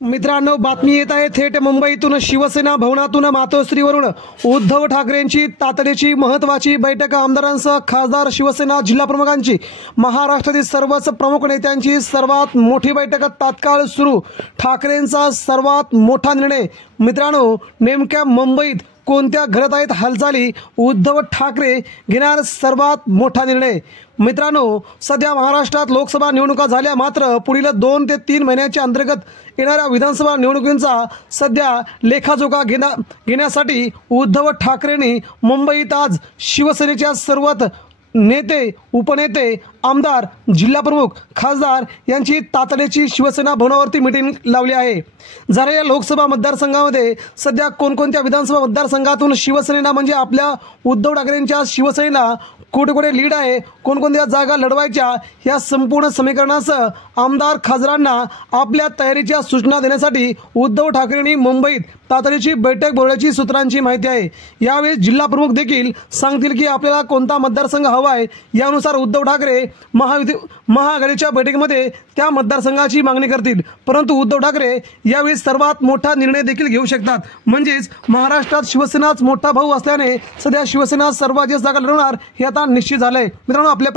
मित्रांनो, बातमी येत आहे थेट मुंबईतून शिवसेना भवनातून मातोश्रीवरून उद्धव ठाकरेंची तातडीची महत्त्वाची बैठक आमदारांसह खासदार शिवसेना जिल्हाप्रमुखांची महाराष्ट्रातील सर्वच प्रमुख नेत्यांची सर्वात मोठी बैठक तात्काळ सुरू। ठाकरेंचा सर्वात मोठा निर्णय। मित्रांनो, नेमक्या मुंबईत कोणत्या घडत आहेत हालचाली? उद्धव ठाकरे घेणार सर्वात मोठा निर्णय। मित्रांनो, सध्या महाराष्ट्रात लोकसभा निवडणुका झाल्या, मात्र पुढील 2 ते 3 महिन्याच्या अंतर्गत येणाऱ्या विधानसभा निवडणुकींचा सध्या लेखाजोखा घेण्यासाठी उद्धव ठाकरेंनी मुंबईत आज शिवसेनेच्या सर्वच नेते, उपनेते, आमदार, जिल्हाप्रमुख, खासदार यांची तातडीची शिवसेना भवनावरती मीटिंग लावली आहे। जरा या लोकसभा मतदारसंघामध्ये सध्या कोणकोणत्या विधानसभा मतदारसंघातून शिवसेनेला म्हणजे आपल्या उद्धव ठाकरेंच्या शिवसेनेला कुठे लीड आहे, कोणकोणत्या जागा लढवायच्या, या संपूर्ण समीकरणासह आमदार खासदारांना आपल्या तयारीच्या सूचना देण्यासाठी उद्धव ठाकरेंनी मुंबईत तातडीची बैठक बोलवल्याची सूत्रांची माहिती आहे। यावेळी जिल्हाप्रमुख देखील सांगतील की आपल्याला कोणता मतदारसंघ हवा आहे। यानुसार उद्धव ठाकरे महाआघाडीच्या बैठकीमध्ये त्या मतदारसंघाची मागणी करतील। परंतु उद्धव ठाकरे यावेळी सर्वात मोठा निर्णय देखील घेऊ शकतात। म्हणजेच महाराष्ट्रात शिवसेनाच मोठा भाऊ असल्याने सध्या शिवसेना सर्वात जास्त जागा लढवणार हे आता निश्चित झाले। मित्रांनो, आपल्या